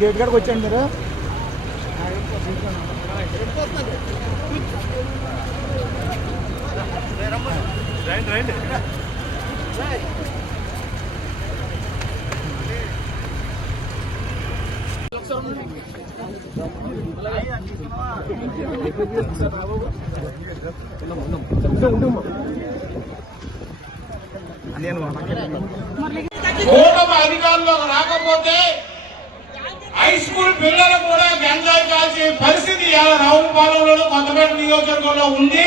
Gate కాడికి వచ్చాను మీరు రైట్ అధికారంలోకి రాకపోతే హై స్కూల్ పిల్లలు కూడా గంజాయి కాల్చే పరిస్థితి రావులపాలెంలో కొత్తపేట నియోజకవర్గంలో ఉంది.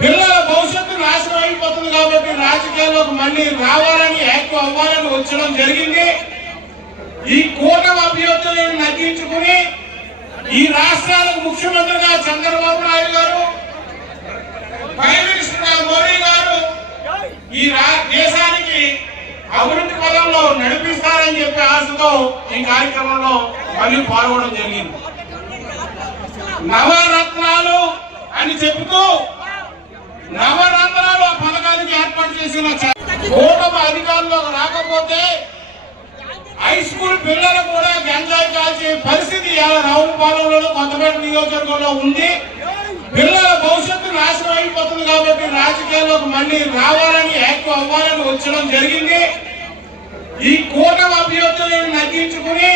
పిల్లల భవిష్యత్తు నాశనం అయిపోతుంది కాబట్టి రాజకీయాల్లోకి మళ్ళీ రావాలని యాక్టివ్ అవ్వాలని వచ్చడం జరిగింది. ఈ కూటమి అభ్యర్థులను నగ్గించుకుని ఈ రాష్ట్రాలకు ముఖ్యమంత్రిగా చంద్రబాబు నాయుడు గారు, ప్రైమ్ మినిస్టర్ మోడీ గారు ఈ దేశానికి అభివృద్ధి పదంలో నడిపిస్తారని చెప్పే ఆశతో ఈ కార్యక్రమంలో మళ్ళీ పాల్గొనడం జరిగింది. నవరత్నాలు అని చెబుతూ నవరత్నాలు ఆ పథకానికి ఏర్పాటు చేసిన కూటమి అధికారంలోకి రాకపోతే హై స్కూల్ పిల్లలు కూడా గంజాయి కాల్చే పరిస్థితి రావులపాలెంలో కొత్తపేట నియోజకవర్గంలో ఉంది. పిల్లల భవిష్యత్తు నాశనం అయిపోతుంది కాబట్టి రాజకీయాల్లోకి మళ్ళీ రావాలని యాక్టివ్ అవ్వాలని వచ్చడం జరిగింది. ఈ కూటమి అభ్యర్థులను నగ్గించుకుని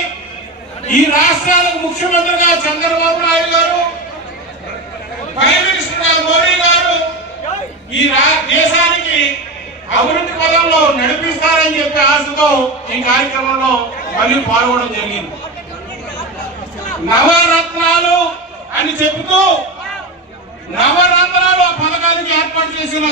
ఈ రాష్ట్రాలకు ముఖ్యమంత్రిగా చంద్రబాబు నాయుడు గారు, ప్రైమ్ మినిస్టర్ మోడీ గారు ఈ దేశానికి అభివృద్ధి పదంలో నడిపిస్తారని చెప్పే ఆశతో ఈ కార్యక్రమంలో మళ్ళీ పాల్గొనడం జరిగింది. నవరత్నాలు అని చెబుతూ నవరత్నాలు ఆ పథకానికి ఏర్పాటు చేసిన